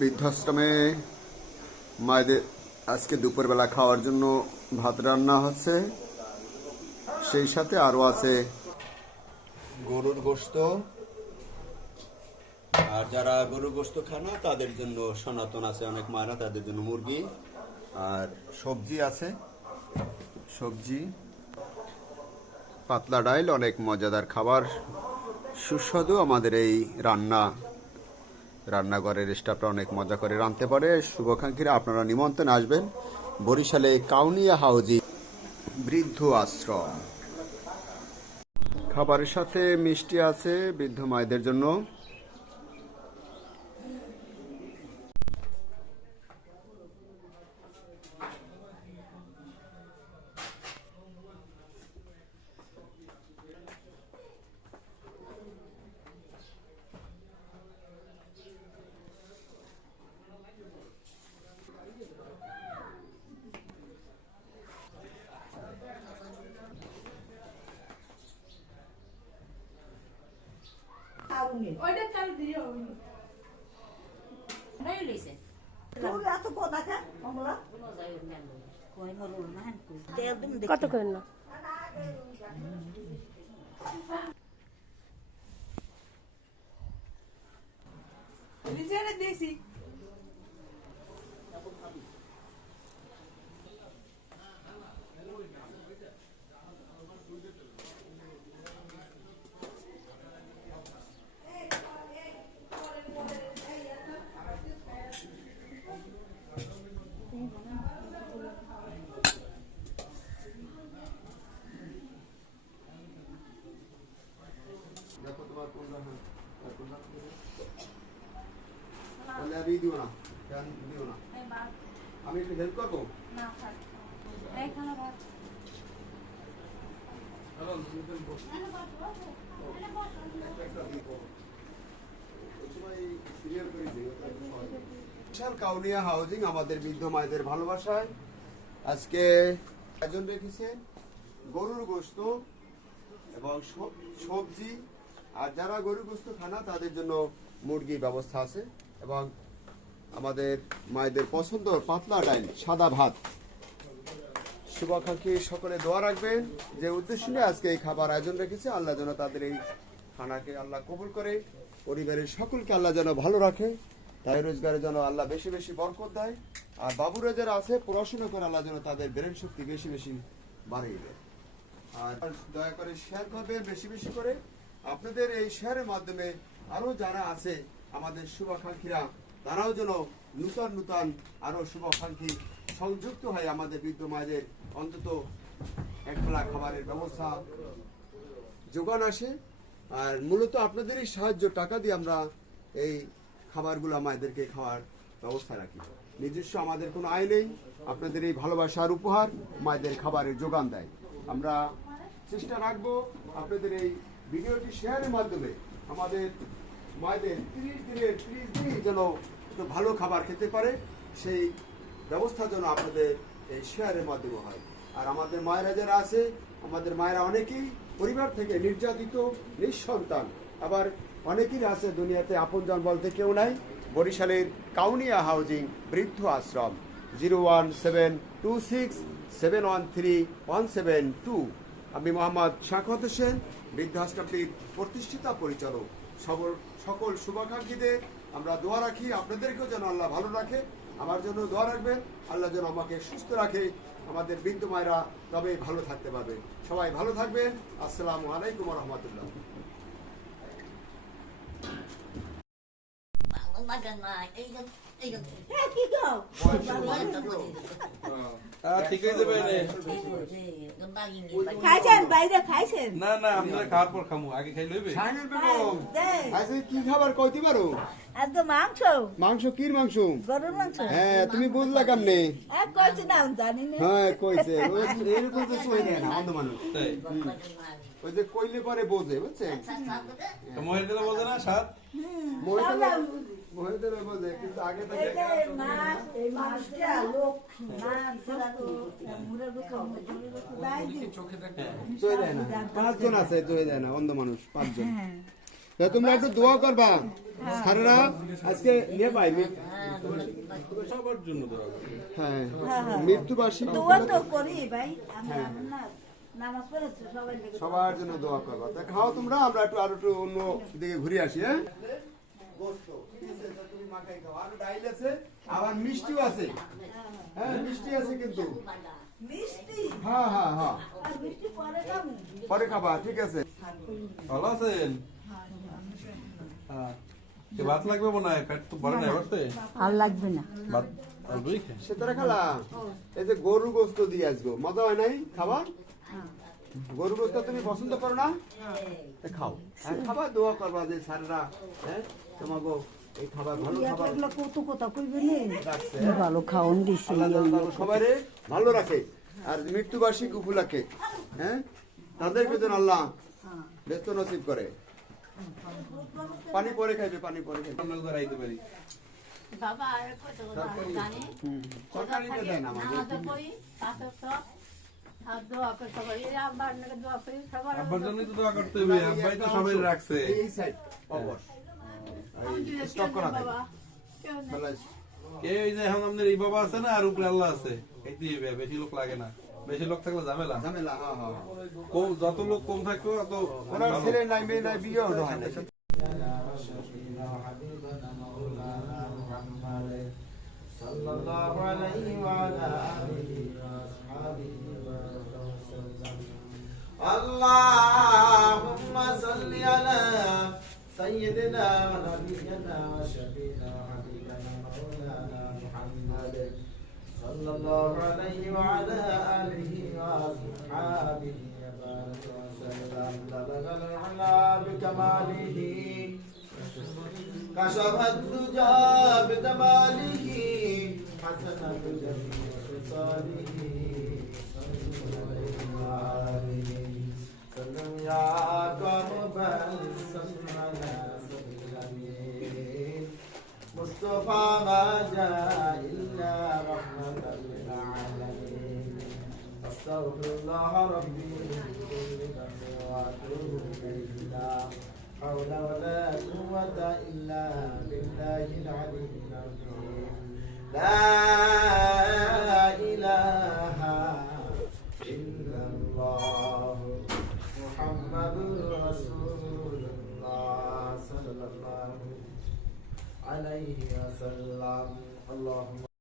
বৃদ্ধাশ্রমে মায়েদের আজকে দুপুরবেলা খাওয়ার জন্য ভাত রান্না হচ্ছে, সেই সাথে আরও আছে গরুর গোশত। আর যারা গরুর গোশত খায় না তাদের জন্য সনাতন আছে, অনেক মায়েরা, তাদের জন্য মুরগি। আর সবজি আছে, সবজি, পাতলা ডাইল, অনেক মজাদার খাবার, সুস্বাদু। আমাদের এই রান্নাঘরের স্টাফরা অনেক মজা করে রাঁধতে পারে। শুভাকাঙ্ক্ষীরা আপনারা নিমন্ত্রণ আসবেন বরিশালে কাউনিয়া হাউজিং বৃদ্ধ আশ্রম। খাবারের সাথে মিষ্টি আছে বৃদ্ধ মায়েদের জন্য। ওইটা চাল দিও নাই লইছে তুই এত কথা কা মঙ্গলা কই মরুল না হান কই তে একদম দেখ কত করেন না লিজেরে দেছি আমি একটু হেল্প করবো না। কাউনিয়া হাউজিং আমাদের বৃদ্ধ মায়েদের ভালোবাসায় আজকে আয়োজন রেখেছে গরুর গোশত এবং সবজি। আর যারা গরুর গোশত খানা তাদের জন্য মুরগির ব্যবস্থা আছে, এবং আমাদের মায়েদের পছন্দ পাতলা ডাইল, সাদা ভাত। শুভাকাঙ্ক্ষী সকলে দোয়া রাখবেন যে উদ্দেশ্য নিয়ে আজকে এই খাবার আয়োজন রেখেছে। আল্লাহ যেন তাদের এই খানাকে আল্লাহ কবুল করে, পরিবারের সকলকে আল্লাহ যেন ভালো রাখে, তাই রোজগারের জন্য আল্লাহ বেশি বেশি বরকত দেয়। আর বাবুরা যারা আছে পড়াশোনা করে আল্লাহ যেন তাদের ব্রেন শক্তি বেশি বেশি বাড়িয়ে দেয়। আর দয়া করে শেয়ার করবেন বেশি বেশি করে। আপনাদের এই শেয়ারের মাধ্যমে আরো যারা আছে আমাদের শুভাকাঙ্ক্ষীরা, তারাও যেন নূতন নূতন আরো শুভাকাঙ্ক্ষী সংযুক্ত হয় আমাদের বৃদ্ধ মায়েদের অন্তত একবেলা খাবারের ব্যবস্থা যোগান আসে। আর মূলত আপনাদের এই সাহায্য টাকা দিয়ে আমরা এই খাবারগুলো মায়েদেরকে খাওয়ার ব্যবস্থা রাখি। নিজস্ব আমাদের কোনো আয় নেই, আপনাদের এই ভালোবাসার উপহার মায়েদের খাবারের যোগান দেয়। আমরা চেষ্টা রাখবো আপনাদের এই ভিডিওটি শেয়ারের মাধ্যমে আমাদের মায়েদের 30 দিন যেন ভালো খাবার খেতে পারে, সেই ব্যবস্থা যেন আপনাদের এই শেয়ারের মাধ্যমে হয়। আর আমাদের মায়েরা যারা আছে, আমাদের মায়েরা অনেকেই পরিবার থেকে নির্যাতিত, নিঃসন্তান, আবার অনেকেই আছে দুনিয়াতে আপনজন বলতে কেউ নাই। বরিশালের কাউনিয়া হাউজিং বৃদ্ধ আশ্রম 01726713172। আমি মোহাম্মদ শাকত হোসেন, বৃদ্ধাশ্রমটির প্রতিষ্ঠিতা পরিচালক। সকল শুভাকাঙ্ক্ষীদের আমরা দোয়া রাখি, আপনাদেরকেও যেন আল্লাহ ভালো রাখে। আমার জন্য দোয়া রাখবেন, আল্লাহ যেন আমাকে সুস্থ রাখে, আমাদের বৃদ্ধ মায়েরা তবে ভালো থাকতে পারবে। সবাই ভালো থাকবেন। আসসালামু আলাইকুম ওয়া রাহমাতুল্লাহ। না না আপনারা খাওয়ার পর খামু, আগে খাই লইবে। কি খাবার কইতে পারো? মাংস। মাংস? কির মাংস? গরুর মাংস। হ্যাঁ, তুমি বুঝলা কেমনে? কইছি না জানি না। হ্যাঁ কইছে, এরকম তো সই না অন্ধ মানুষ। ওই যে কইলে পরে বোঝে, বুঝছেন? মহিলাদের বোঝে না স্বাদ? মহিলাদের বোঝে, কিন্তু আগে থেকে চলে যায় না। 5 জন আছে, চলে যায় না, অন্ধ মানুষ 5 জন। তোমরা একটু দোয়া করবা, সারারা আজকে নিয়ে পাই সবার জন্য দোয়া করি। হ্যাঁ হ্যাঁ, হ্যাঁ। মৃত্যুবার্ষিকী দোয়া তো উপলক্ষে করি ভাই আমরা না নামাজ পড়েছি সবাই লেগে সবার জন্য দোয়া করবা। তা খাও তোমরা, আমরা আরো একটু অন্য দিকে ঘুরে আসি। হ্যাঁ তুমি মাখাই খাও, আরো ডাইল আছে, আবার মিষ্টিও আছে। হ্যাঁ মিষ্টি আছে কিন্তু। মিষ্টি হ্যাঁ হ্যাঁ হ্যাঁ আর মিষ্টি পরে খাবো পরে খাবা, ঠিক আছে। ভালো আছেন? হ্যাঁ। কি ভাত লাগবে মনে হয়? পেট তো ভরে নাই বসতে? আর লাগবে না ভাত অল্পই খাই। সে তারা খালা এই যে গরু গোস্ত দিয়ে আসবো, মজা হয় নাই খাবার? গরু গোস্ত তুমি পছন্দ করো না? তা খাও, হ্যাঁ, খাবার দোয়া করবা যে স্যাররা হ্যাঁ তোমাকে এই খাবার ভালো খাবার কত কথা কইবে নে রাখছে। ভালো খাওন দিছি আল্লাহ যেন তাদের সবাইরে ভালো রাখে, আর মৃত্যুবার্ষিকী উপলক্ষে হ্যাঁ তাদেরকে যেন আল্লাহ ব্যস্ত নসিব করে। পানি পরে খাইবে, পানি পরে খাইবে। আমরা ঘরে আইতে পারি। বাবা আর কত কথা জানি সরকারিতে দেয় না আমাদের। নামাজ পড়ি পাঁচ সব আর দোয়া করে সবাই এই আব্বার নাকি দোয়া করি সবার আব্বার জন্যই তো দোয়া করতে হবে। আব্বাই তো সবাই রাখছে। এই সাইড অবশ স্টপ করা থাকে। বাবা কেউ নেই। বেলা কে ওই যে এখন আমাদের এই বাবা আছে না, আর উপরে আল্লাহ আছে, এইতেই হবে, বেশি লোক লাগে না। বেশি লোক থাকলে ঝামেলা। ঝামেলা, হ্যাঁ হ্যাঁ। কম, যত লোক কম থাকবে অত ওনার ভালো। ছেলে নাই, মেয়ে নাই, বিয়েও হয় না। صلى الله عليه وعلى آله وأصحابه وسلم. اللهم صل على سيدنا ونبينا وشفينا وحبيبنا مولانا محمد صلى الله عليه وعلى آله وأصحابه وبارك وسلم. بلغ العلا بكماله كشف الدجى بجماله حسنت جميع خصاله صلى الله عليه وسلم يا قوم بل صلوا على سيد الأمين مصطفى ما جاء إلا رحمة للعالمين أستغفر الله ربي من كل ذنب وأتوب إليه لا حول ولا قوة إلا بالله العلي العظيم. لا إله إلا الله محمد رسول الله صلى الله عليه وسلم. اللهم